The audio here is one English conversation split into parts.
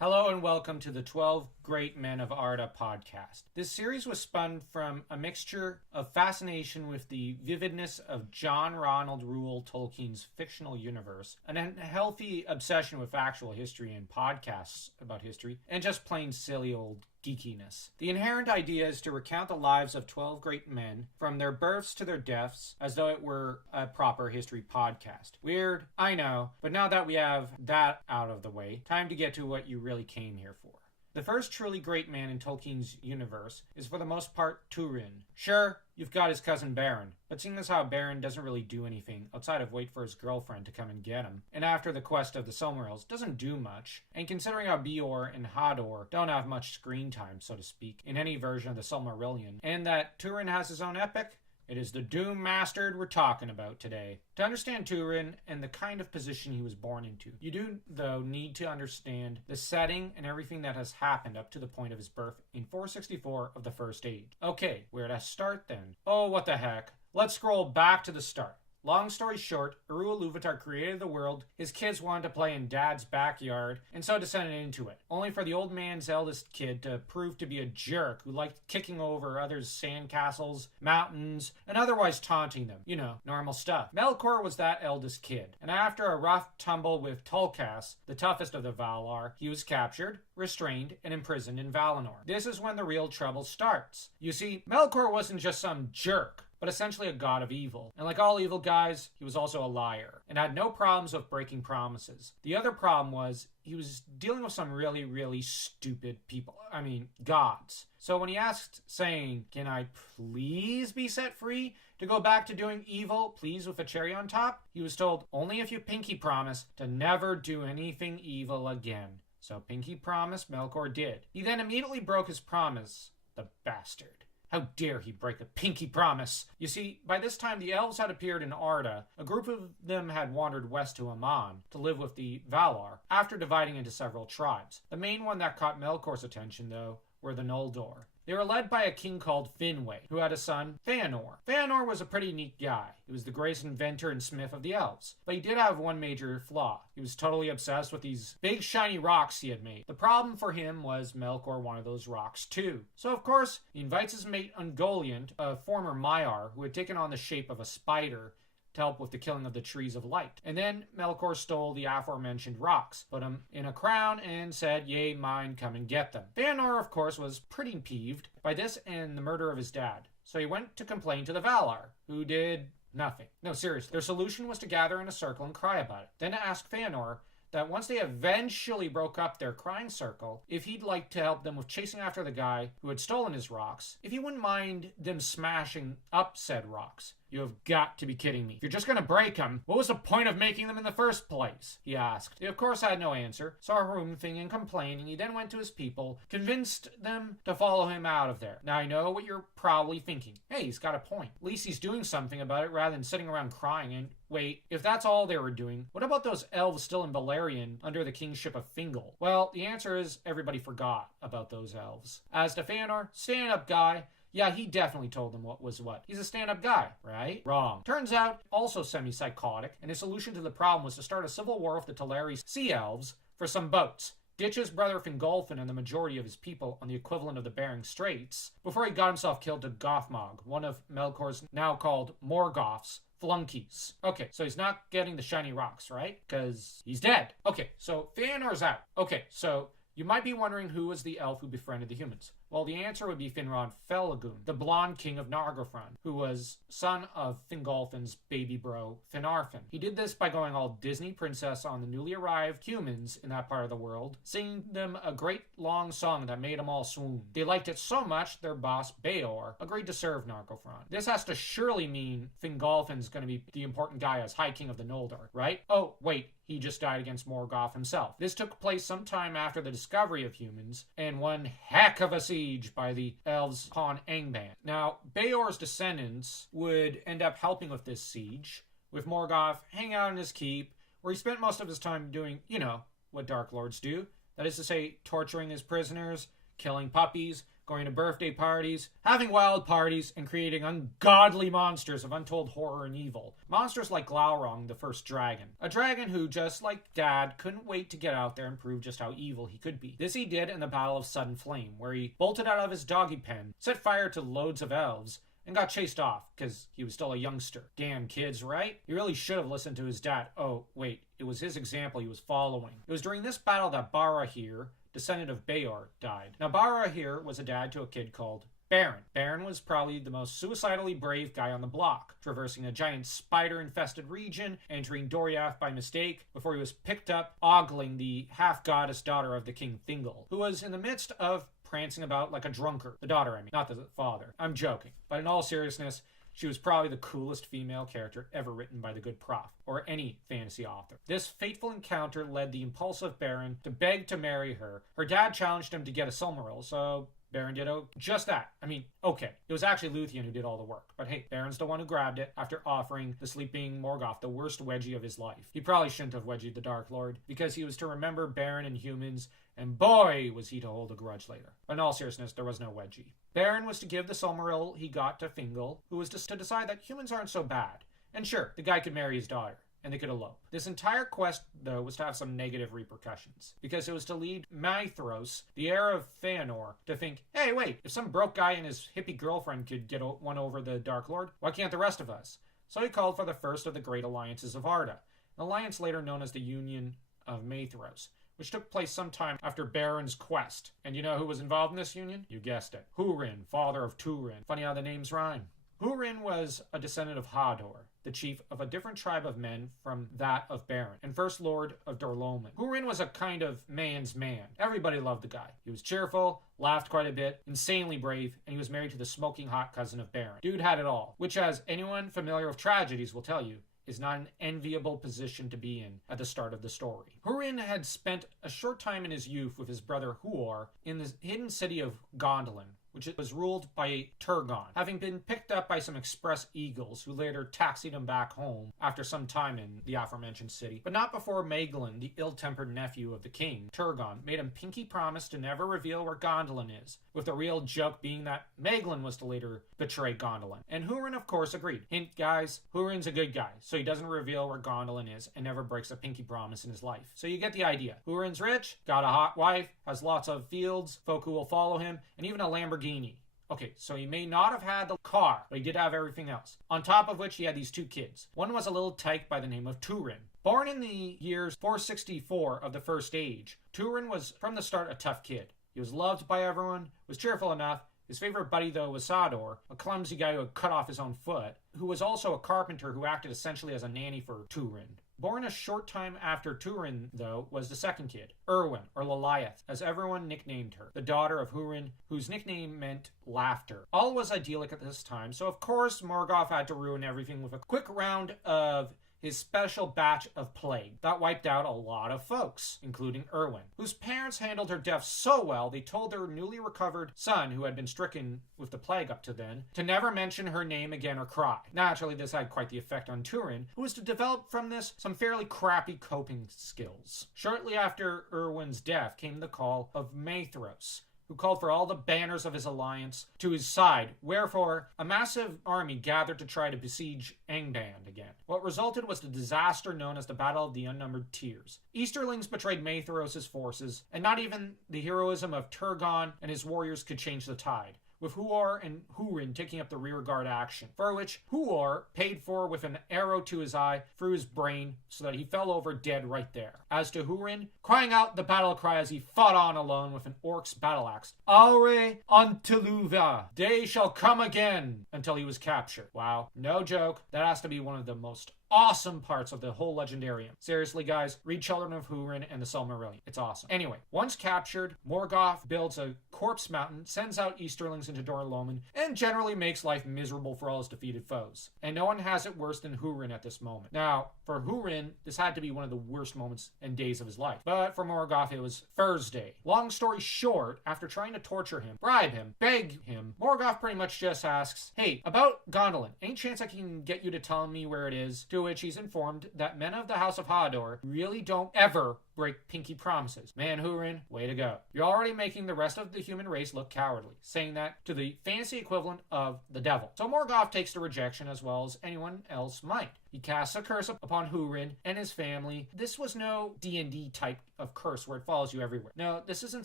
Hello and welcome to the 12 Great Men of Arda podcast. This series was spun from a mixture of fascination with the vividness of John Ronald Reuel Tolkien's fictional universe, and a healthy obsession with actual history and podcasts about history, and just plain silly old geekiness. The inherent idea is to recount the lives of 12 great men, from their births to their deaths, as though it were a proper history podcast. Weird, I know, but now that we have that out of the way, time to get to what you really came here for. The first truly great man in Tolkien's universe is for the most part Turin. Sure, you've got his cousin Beren, but seeing as how Beren doesn't really do anything outside of wait for his girlfriend to come and get him, and after the quest of the Silmarils doesn't do much, and considering how Beor and Hador don't have much screen time, so to speak, in any version of the Silmarillion, and that Turin has his own epic, it is the Doom Mastered we're talking about today. To understand Turin and the kind of position he was born into, you do, though, need to understand the setting and everything that has happened up to the point of his birth in 464 of the First Age. Okay, where to start then? Oh, what the heck. Let's scroll back to the start. Long story short, Eru Ilúvatar created the world, his kids wanted to play in Dad's backyard, and so descended into it, only for the old man's eldest kid to prove to be a jerk who liked kicking over others' sandcastles, mountains, and otherwise taunting them. You know, normal stuff. Melkor was that eldest kid, and after a rough tumble with Tulkas, the toughest of the Valar, he was captured, restrained, and imprisoned in Valinor. This is when the real trouble starts. You see, Melkor wasn't just some jerk, but essentially a god of evil. And like all evil guys, he was also a liar, and had no problems with breaking promises. The other problem was, he was dealing with some really, really stupid people. I mean, gods. So when he asked, saying, "Can I please be set free to go back to doing evil, please with a cherry on top?" he was told, only if you pinky promise to never do anything evil again. So pinky promise, Melkor did. He then immediately broke his promise, the bastard. How dare he break a pinky promise? You see, by this time the elves had appeared in Arda. A group of them had wandered west to Aman to live with the Valar, after dividing into several tribes. The main one that caught Melkor's attention, though, were the Noldor. They were led by a king called Finwë, who had a son, Fëanor. Fëanor was a pretty neat guy. He was the greatest inventor and smith of the elves. But he did have one major flaw. He was totally obsessed with these big shiny rocks he had made. The problem for him was Melkor wanted those rocks too. So of course, he invites his mate Ungoliant, a former Maiar, who had taken on the shape of a spider, to help with the killing of the Trees of Light. And then Melkor stole the aforementioned rocks, put them in a crown, and said, "Yea, mine, come and get them." Fëanor, of course, was pretty peeved by this and the murder of his dad. So he went to complain to the Valar, who did nothing. No, seriously. Their solution was to gather in a circle and cry about it. Then to ask Fëanor that once they eventually broke up their crying circle, if he'd like to help them with chasing after the guy who had stolen his rocks, if he wouldn't mind them smashing up said rocks. You have got to be kidding me. If you're just going to break them, what was the point of making them in the first place? He asked. They of course had no answer, saw Hrunthing and complaining. He then went to his people, convinced them to follow him out of there. Now I know what you're probably thinking. Hey, he's got a point. At least he's doing something about it rather than sitting around crying. And wait, if that's all they were doing, what about those elves still in Beleriand under the kingship of Thingol? Well, the answer is everybody forgot about those elves. As to Fëanor, stand-up guy, yeah, he definitely told them what was what. He's a stand-up guy, right? Wrong. Turns out, also semi-psychotic, and his solution to the problem was to start a civil war with the Teleri Sea Elves for some boats, ditch his brother Fingolfin and the majority of his people on the equivalent of the Bering Straits, before he got himself killed to Gothmog, one of Melkor's now called Morgoth's flunkies. Okay, so he's not getting the shiny rocks, right? Because he's dead. Okay, so Fëanor's out. Okay, so you might be wondering who was the elf who befriended the humans. Well, the answer would be Finrod Felagund, the blonde king of Nargothrond, who was son of Fingolfin's baby bro, Finarfin. He did this by going all Disney princess on the newly arrived humans in that part of the world, singing them a great long song that made them all swoon. They liked it so much, their boss, Beor, agreed to serve Nargothrond. This has to surely mean Fingolfin's going to be the important guy as High King of the Noldor, right? Oh, wait. He just died against Morgoth himself. This took place sometime after the discovery of humans, and one heck of a siege by the elves upon Angband. Now, Beor's descendants would end up helping with this siege, with Morgoth hanging out in his keep, where he spent most of his time doing, you know, what Dark Lords do. That is to say, torturing his prisoners, killing puppies, going to birthday parties, having wild parties, and creating ungodly monsters of untold horror and evil. Monsters like Glaurung, the first dragon. A dragon who, just like Dad, couldn't wait to get out there and prove just how evil he could be. This he did in the Battle of Sudden Flame, where he bolted out of his doggy pen, set fire to loads of elves, and got chased off because he was still a youngster. Damn kids, right? He really should have listened to his dad. Oh, wait, it was his example he was following. It was during this battle that Barahir, descendant of Beor, died. Now, Barahir was a dad to a kid called Baron. Baron was probably the most suicidally brave guy on the block, traversing a giant spider-infested region, entering Doriath by mistake, before he was picked up, ogling the half-goddess daughter of the king Thingol, who was in the midst of prancing about like a drunkard. The daughter, I mean, not the father. I'm joking. But in all seriousness, she was probably the coolest female character ever written by the good prof, or any fantasy author. This fateful encounter led the impulsive Baron to beg to marry her. Her dad challenged him to get a Silmaril, so Baron did just that. I mean, okay, it was actually Luthien who did all the work, but hey, Baron's the one who grabbed it after offering the sleeping Morgoth the worst wedgie of his life. He probably shouldn't have wedgied the Dark Lord, because he was to remember Baron and humans, and boy, was he to hold a grudge later. But in all seriousness, there was no wedgie. Baron was to give the Silmaril he got to Thingol, who was to decide that humans aren't so bad. And sure, the guy could marry his daughter, and they could elope. This entire quest, though, was to have some negative repercussions, because it was to lead Maethros, the heir of Feanor, to think, hey, wait, if some broke guy and his hippie girlfriend could get one over the Dark Lord, why can't the rest of us? So he called for the first of the great alliances of Arda, an alliance later known as the Union of Maethros, which took place sometime after Baron's quest. And you know who was involved in this union? You guessed it. Hurin, father of Turin. Funny how the names rhyme. Hurin was a descendant of Hador, the chief of a different tribe of men from that of Baron, and first lord of Dorloman. Hurin was a kind of man's man. Everybody loved the guy. He was cheerful, laughed quite a bit, insanely brave, and he was married to the smoking hot cousin of Baron. Dude had it all, which, as anyone familiar with tragedies will tell you, is not an enviable position to be in at the start of the story. Hurin had spent a short time in his youth with his brother Huor in the hidden city of Gondolin, which was ruled by Turgon, having been picked up by some express eagles who later taxied him back home after some time in the aforementioned city, but not before Maeglin, the ill-tempered nephew of the king, Turgon, made him pinky promise to never reveal where Gondolin is, with the real joke being that Maeglin was to later betray Gondolin. And Hurin, of course, agreed. Hint, guys, Hurin's a good guy, so he doesn't reveal where Gondolin is and never breaks a pinky promise in his life. So you get the idea. Hurin's rich, got a hot wife, has lots of fields, folk who will follow him, and even a Lamborghini. Okay, so he may not have had the car, but he did have everything else. On top of which, he had these two kids. One was a little tyke by the name of Turin. Born in the years 464 of the First Age, Turin was from the start a tough kid. He was loved by everyone, was cheerful enough. His favorite buddy, though, was Sador, a clumsy guy who had cut off his own foot, who was also a carpenter who acted essentially as a nanny for Turin. Born a short time after Turin, though, was the second kid, Erwin, or Liliath, as everyone nicknamed her, the daughter of Hurin, whose nickname meant laughter. All was idyllic at this time, so of course Morgoth had to ruin everything with a quick round of his special batch of plague that wiped out a lot of folks, including Erwin, whose parents handled her death so well they told their newly recovered son, who had been stricken with the plague up to then, to never mention her name again or cry. Naturally, this had quite the effect on Turin, who was to develop from this some fairly crappy coping skills. Shortly after Erwin's death came the call of Maethros, who called for all the banners of his alliance to his side, wherefore a massive army gathered to try to besiege Angband again. What resulted was the disaster known as the Battle of the Unnumbered Tears. Easterlings betrayed Maethros' forces, and not even the heroism of Turgon and his warriors could change the tide, with Huor and Hurin taking up the rearguard action, for which Huor paid for with an arrow to his eye through his brain so that he fell over dead right there. As to Hurin, crying out the battle cry as he fought on alone with an orc's battle axe, Aure Antiluva, day shall come again, until he was captured. Wow, no joke, that has to be one of the most awesome parts of the whole Legendarium. Seriously, guys, read Children of Hurin and the Silmarillion. It's awesome. Anyway, once captured, Morgoth builds a corpse mountain, sends out Easterlings into Dorloman, and generally makes life miserable for all his defeated foes. And no one has it worse than Hurin at this moment. Now, for Hurin, this had to be one of the worst moments and days of his life. But for Morgoth, it was Thursday. Long story short, after trying to torture him, bribe him, beg him, Morgoth pretty much just asks, hey, about Gondolin, any chance I can get you to tell me where it is? To which he's informed that men of the House of Hador really don't ever break pinky promises. Man, Turin, way to go. You're already making the rest of the human race look cowardly, saying that to the fantasy equivalent of the devil. So Morgoth takes the rejection as well as anyone else might. He casts a curse upon Turin and his family. This was no D&D type of curse where it follows you everywhere. No, this isn't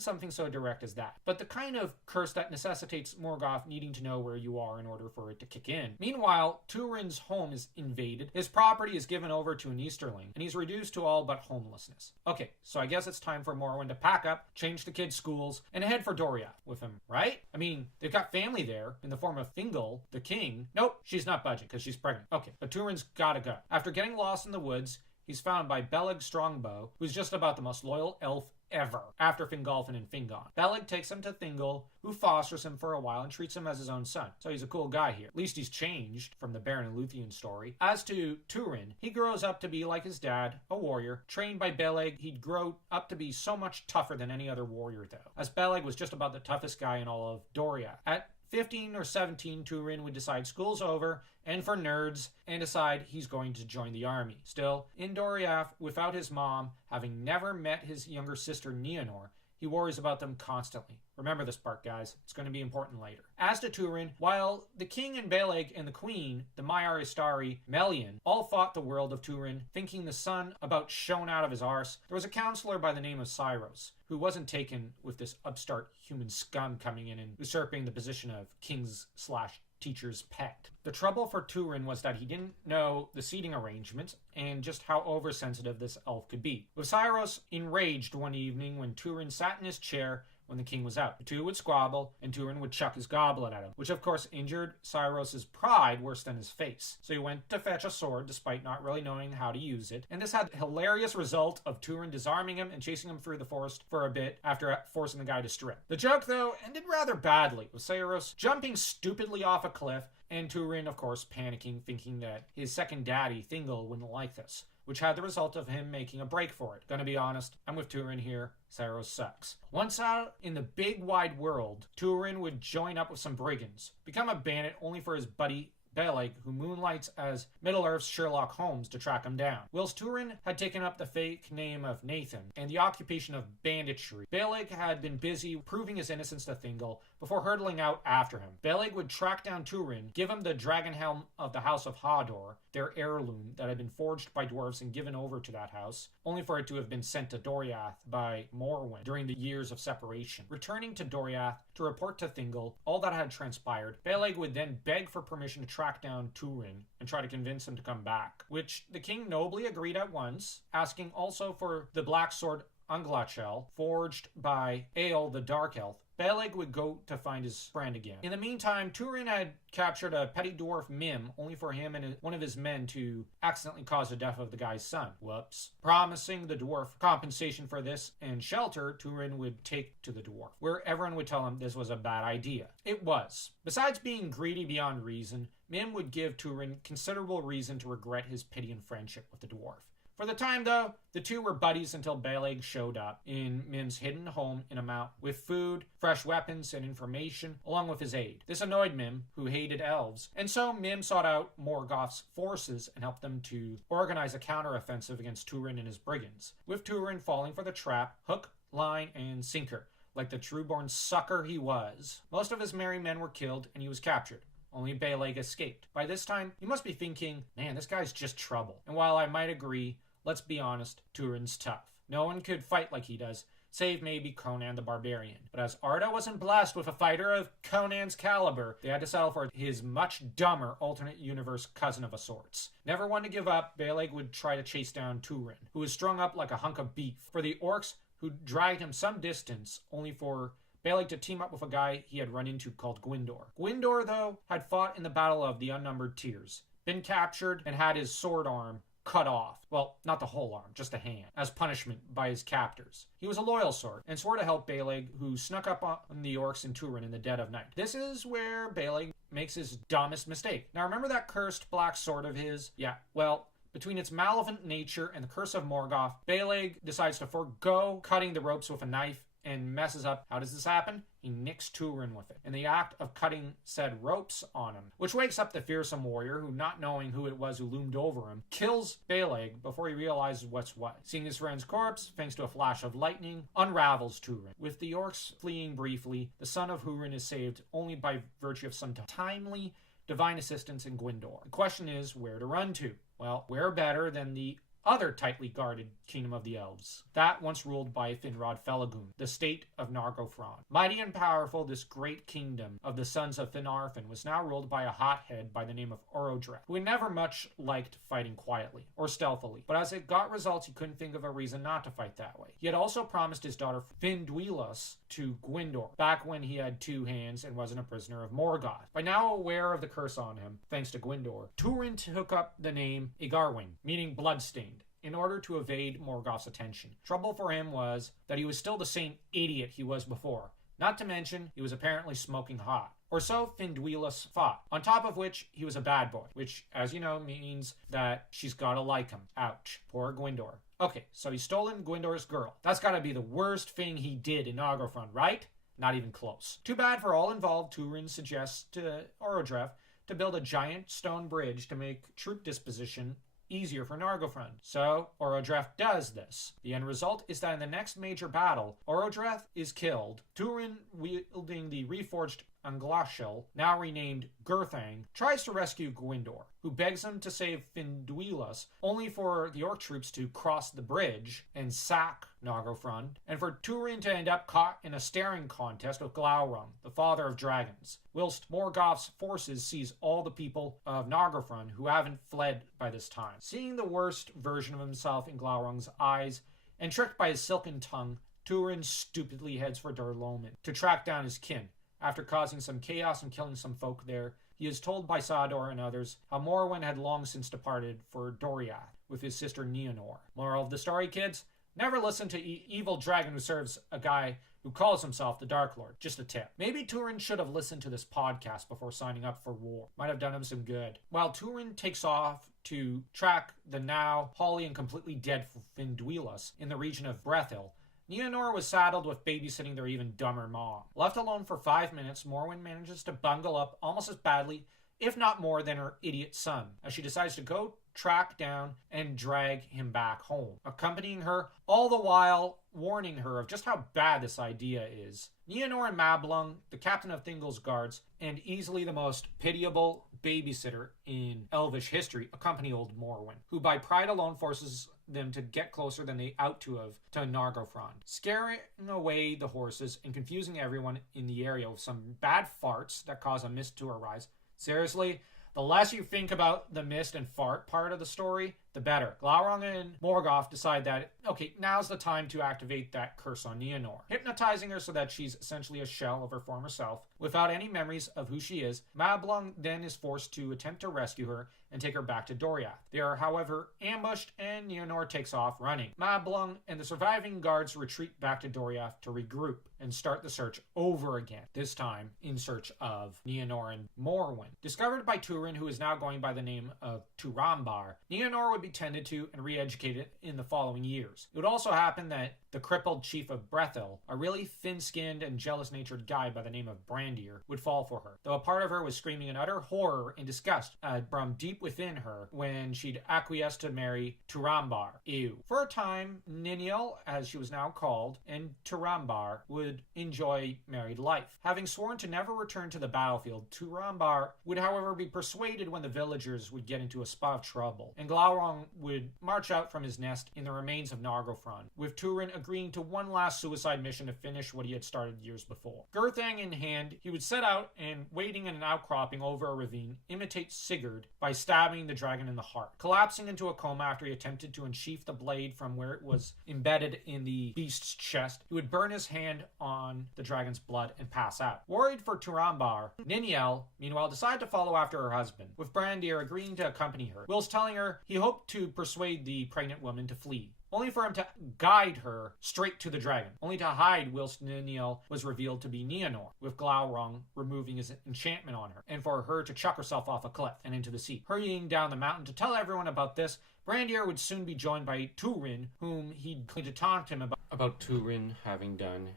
something so direct as that, but the kind of curse that necessitates Morgoth needing to know where you are in order for it to kick in. Meanwhile, Turin's home is invaded, his property is given over to an Easterling, and he's reduced to all but homelessness. Okay, so I guess it's time for Morrowind to pack up, change the kids' schools, and head for Doriath with him, right? I mean, they've got family there in the form of Fingal, the king. Nope, she's not budging because she's pregnant. Okay, but Turin's gotta go. After getting lost in the woods, he's found by Beleg Strongbow, who's just about the most loyal elf ever, after Fingolfin and Fingon. Beleg takes him to Thingol, who fosters him for a while and treats him as his own son. So he's a cool guy here. At least he's changed from the Baron and Luthien story. As to Turin, he grows up to be like his dad, a warrior. Trained by Beleg, he'd grow up to be so much tougher than any other warrior, though, as Beleg was just about the toughest guy in all of Doriath. At 15 or 17, Turin would decide school's over and for nerds and decide he's going to join the army. Still, in Doriath, without his mom, having never met his younger sister n.e.r.d, he worries about them constantly. Remember this part, guys. It's going to be important later. As to Turin, while the king and Beleg and the queen, the Maiar Istari, Melian, all fought the world of Turin, thinking the son about shone out of his arse, there was a counselor by the name of Cyros, who wasn't taken with this upstart human scum coming in and usurping the position of king's/teacher's pet. The trouble for Turin was that he didn't know the seating arrangements and just how oversensitive this elf could be. With Cyros enraged one evening when Turin sat in his chair when the king was out, the two would squabble, and Turin would chuck his goblet at him, which of course injured Cyros's pride worse than his face. So he went to fetch a sword despite not really knowing how to use it, and this had the hilarious result of Turin disarming him and chasing him through the forest for a bit after forcing the guy to strip. The joke, though, ended rather badly, with Cyros jumping stupidly off a cliff, and Turin, of course, panicking, thinking that his second daddy, Thingol, wouldn't like this, which had the result of him making a break for it. Gonna be honest, I'm with Turin here. Cyros sucks. Once out in the big wide world, Turin would join up with some brigands, become a bandit only for his buddy Beleg, who moonlights as Middle-earth's Sherlock Holmes, to track him down. Whilst Turin had taken up the fake name of Nathan and the occupation of banditry, Beleg had been busy proving his innocence to Thingol before hurtling out after him. Beleg would track down Turin, give him the dragon helm of the House of Hador, their heirloom that had been forged by dwarves and given over to that house, only for it to have been sent to Doriath by Morrowind during the years of separation. Returning to Doriath to report to Thingol all that had transpired, Beleg would then beg for permission to track down Turin and try to convince him to come back, which the king nobly agreed at once, asking also for the black sword Unglachel, forged by Ael the Dark Elf. Beleg would go to find his friend again. In the meantime, Turin had captured a petty dwarf Mim, only for him and one of his men to accidentally cause the death of the guy's son. Whoops. Promising the dwarf compensation for this and shelter, Turin would take to the dwarf, where everyone would tell him this was a bad idea. It was. Besides being greedy beyond reason, Mim would give Turin considerable reason to regret his pity and friendship with the dwarf. For the time, though, the two were buddies until Beleg showed up in Mim's hidden home in a mountain with food, fresh weapons, and information, along with his aide. This annoyed Mim, who hated elves, and so Mim sought out Morgoth's forces and helped them to organize a counteroffensive against Turin and his brigands, with Turin falling for the trap, hook, line, and sinker, like the true-born sucker he was. Most of his merry men were killed, and he was captured. Only Beleg escaped. By this time, you must be thinking, man, this guy's just trouble. And while I might agree, let's be honest, Turin's tough. No one could fight like he does, save maybe Conan the Barbarian. But as Arda wasn't blessed with a fighter of Conan's caliber, they had to settle for his much dumber alternate universe cousin of a sorts. Never one to give up, Beleg would try to chase down Turin, who was strung up like a hunk of beef, for the orcs who dragged him some distance, only for Beleg to team up with a guy he had run into called Gwyndor. Gwyndor, though, had fought in the Battle of the Unnumbered Tears, been captured, and had his sword arm cut off. Well, not the whole arm, just a hand, as punishment by his captors. He was a loyal sort, and swore to help Beleg, who snuck up on the orcs in Turin in the dead of night. This is where Beleg makes his dumbest mistake. Now remember that cursed black sword of his? Yeah, well, between its malevolent nature and the curse of Morgoth, Beleg decides to forego cutting the ropes with a knife and messes up. How does this happen? He nicks Turin with it, in the act of cutting said ropes on him, which wakes up the fearsome warrior, who, not knowing who it was who loomed over him, kills Balag before he realizes what's what. Seeing his friend's corpse, thanks to a flash of lightning, unravels Turin. With the orcs fleeing briefly, the son of Hurin is saved only by virtue of some timely divine assistance in Gwindor. The question is where to run to. Well, where better than the other tightly guarded kingdom of the elves, that once ruled by Finrod Felagund, the state of Nargothrond. Mighty and powerful, this great kingdom of the sons of Finarfin was now ruled by a hothead by the name of Orodreth, who had never much liked fighting quietly or stealthily, but as it got results, he couldn't think of a reason not to fight that way. He had also promised his daughter Finduilas to Gwindor, back when he had two hands and wasn't a prisoner of Morgoth. By now aware of the curse on him, thanks to Gwindor, Turin took up the name Igarwin, meaning bloodstained, in order to evade Morgoth's attention. Trouble for him was that he was still the same idiot he was before. Not to mention, he was apparently smoking hot. Or so Finduilas thought. On top of which, he was a bad boy, which, as you know, means that she's gotta like him. Ouch. Poor Gwindor. Okay, so he's stolen Gwindor's girl. That's gotta be the worst thing he did in Nargothrond, right? Not even close. Too bad for all involved. Turin suggests to Orodreth to build a giant stone bridge to make troop disposition easier for Nargothrond. So Orodreth does this. The end result is that in the next major battle, Orodreth is killed. Turin, wielding the reforged Anglashel, now renamed Gurthang, tries to rescue Gwindor, who begs him to save Finduilas, only for the orc troops to cross the bridge and sack Nargothrond, and for Turin to end up caught in a staring contest with Glaurung, the father of dragons, whilst Morgoth's forces seize all the people of Nargothrond who haven't fled by this time. Seeing the worst version of himself in Glaurung's eyes, and tricked by his silken tongue, Turin stupidly heads for Durloman to track down his kin. After causing some chaos and killing some folk there, he is told by Sador and others how Morwen had long since departed for Doriath with his sister n.e.r.d. Moral of the story, kids? Never listen to evil dragon who serves a guy who calls himself the Dark Lord. Just a tip. Maybe Turin should have listened to this podcast before signing up for war. Might have done him some good. While Turin takes off to track the now wholly and completely dead Finduilas in the region of Brethil, n.e.r.d. was saddled with babysitting their even dumber mom. Left alone for 5 minutes, Morwen manages to bungle up almost as badly, if not more, than her idiot son, as she decides to go track down and drag him back home, accompanying her, all the while warning her of just how bad this idea is. n.e.r.d. and Mablung, the captain of Thingol's guards, and easily the most pitiable babysitter in Elvish history, accompany old Morwen, who by pride alone forces them to get closer than they ought to have to Nargothrond, scaring away the horses and confusing everyone in the area with some bad farts that cause a mist to arise. Seriously, the less you think about the mist and fart part of the story, the better. Glaurung and Morgoth decide that, okay, now's the time to activate that curse on n.e.r.d., hypnotizing her so that she's essentially a shell of her former self, without any memories of who she is. Mablung then is forced to attempt to rescue her and take her back to Doriath. They are, however, ambushed, and n.e.r.d. takes off running. Mablung and the surviving guards retreat back to Doriath to regroup and start the search over again, this time in search of n.e.r.d. and Morwen. Discovered by Turin, who is now going by the name of Turambar, n.e.r.d. would be tended to and re-educated in the following years. It would also happen that the crippled chief of Brethil, a really thin-skinned and jealous-natured guy by the name of Brandir, would fall for her, though a part of her was screaming in utter horror and disgust from deep within her when she'd acquiesced to marry Turambar. Ew. For a time, Niniel, as she was now called, and Turambar would enjoy married life. Having sworn to never return to the battlefield, Turambar would however be persuaded when the villagers would get into a spot of trouble, and Glaurung would march out from his nest in the remains of Nargothrond, with Turin agreeing to one last suicide mission to finish what he had started years before. Gurthang in hand, he would set out and, waiting in an outcropping over a ravine, imitate Sigurd by stabbing the dragon in the heart. Collapsing into a coma after he attempted to unsheath the blade from where it was embedded in the beast's chest, he would burn his hand on the dragon's blood and pass out. Worried for Turambar, Niniel, meanwhile, decided to follow after her husband, with Brandir agreeing to accompany her, whilst telling her he hoped to persuade the pregnant woman to flee, only for him to guide her straight to the dragon, only to hide whilst Niniel was revealed to be n.e.r.d., with Glaurung removing his enchantment on her, and for her to chuck herself off a cliff and into the sea. Hurrying down the mountain to tell everyone about this, Brandir would soon be joined by Turin, whom he'd claim to taunt him about Turin having done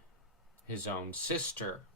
his own sister,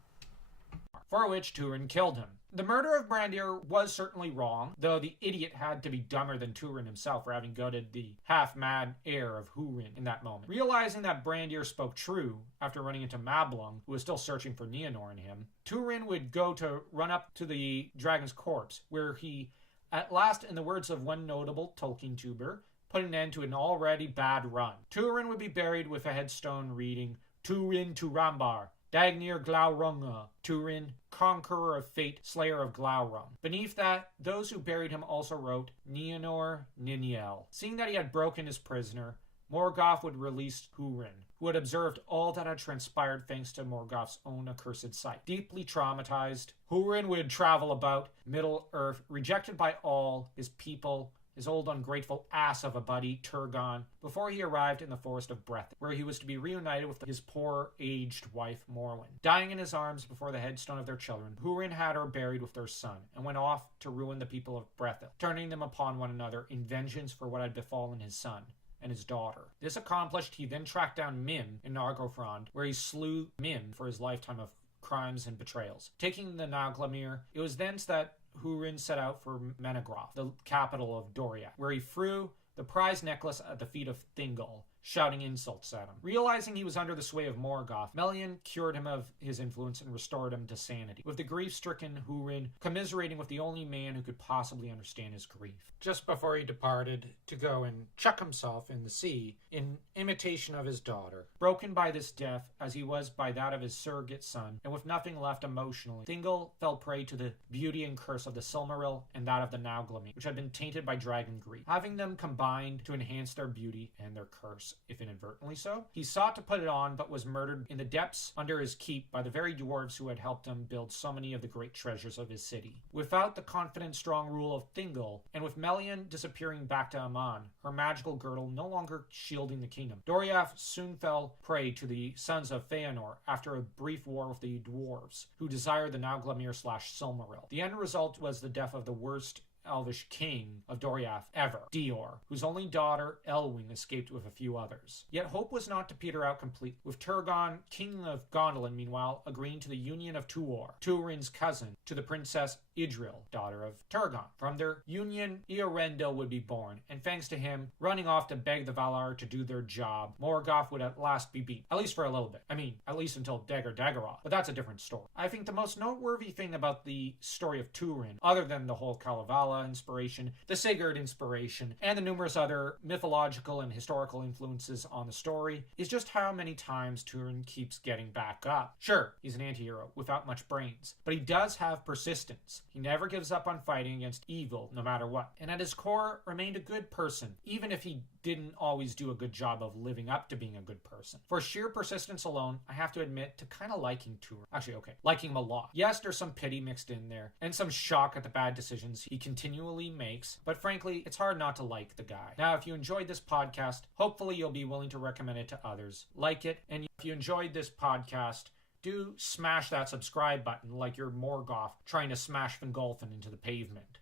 for which Turin killed him. The murder of Brandir was certainly wrong, though the idiot had to be dumber than Turin himself for having gutted the half-mad heir of Hurin in that moment. Realizing that Brandir spoke true after running into Mablung, who was still searching for n.e.r.d. in him, Turin would go to run up to the dragon's corpse, where he, at last, in the words of one notable Tolkien tuber, put an end to an already bad run. Turin would be buried with a headstone reading, Turin Turambar, Dagnir Glaurunga, Turin, conqueror of fate, slayer of Glaurung. Beneath that, those who buried him also wrote Nienor Niniel. Seeing that he had broken his prisoner, Morgoth would release Hurin, who had observed all that had transpired thanks to Morgoth's own accursed sight. Deeply traumatized, Hurin would travel about Middle-earth, rejected by all his people, his old ungrateful ass of a buddy, Turgon, before he arrived in the forest of Breath, where he was to be reunited with his poor, aged wife, Morwen. Dying in his arms before the headstone of their children, Hurin had her buried with their son, and went off to ruin the people of Brethil, turning them upon one another in vengeance for what had befallen his son and his daughter. This accomplished, he then tracked down Mim in Nargothrond, where he slew Mim for his lifetime of crimes and betrayals. Taking the Nauglamir, it was thence that Hurin set out for Menegroth, the capital of Doriath, where he threw the prize necklace at the feet of Thingol, shouting insults at him. Realizing he was under the sway of Morgoth, Melian cured him of his influence and restored him to sanity, with the grief-stricken Hurin commiserating with the only man who could possibly understand his grief. Just before he departed to go and chuck himself in the sea in imitation of his daughter. Broken by this death, as he was by that of his surrogate son, and with nothing left emotionally, Thingol fell prey to the beauty and curse of the Silmaril and that of the Nauglamir, which had been tainted by dragon grief. Having them combined to enhance their beauty and their curse, if inadvertently so, he sought to put it on, but was murdered in the depths under his keep by the very dwarves who had helped him build so many of the great treasures of his city. Without the confident, strong rule of Thingol, and with Melian disappearing back to Aman, her magical girdle no longer shielding the kingdom, Doriath soon fell prey to the sons of Feanor after a brief war with the dwarves, who desired the Nauglamir/Silmaril. The end result was the death of the worst Elvish king of Doriath ever, Dior, whose only daughter, Elwing, escaped with a few others. Yet hope was not to peter out completely, with Turgon, king of Gondolin, meanwhile, agreeing to the union of Tuor, Turin's cousin, to the princess Idril, daughter of Turgon. From their union, Eorendil would be born, and thanks to him, running off to beg the Valar to do their job, Morgoth would at last be beat, at least for a little bit. I mean, at least until Dagor-Dagorath, but that's a different story. I think the most noteworthy thing about the story of Turin, other than the whole Kalevala inspiration, the Sigurd inspiration, and the numerous other mythological and historical influences on the story, is just how many times Turin keeps getting back up. Sure, he's an anti-hero without much brains, but he does have persistence. He never gives up on fighting against evil, no matter what, and at his core remained a good person, even if he didn't always do a good job of living up to being a good person. For sheer persistence alone, I have to admit to kind of liking Turin. Actually, okay, liking him a lot. Yes, there's some pity mixed in there, and some shock at the bad decisions he continually makes, but frankly, it's hard not to like the guy. Now, if you enjoyed this podcast, hopefully you'll be willing to recommend it to others. Like it, and if you enjoyed this podcast, do smash that subscribe button like you're Morgoth trying to smash Fingolfin into the pavement.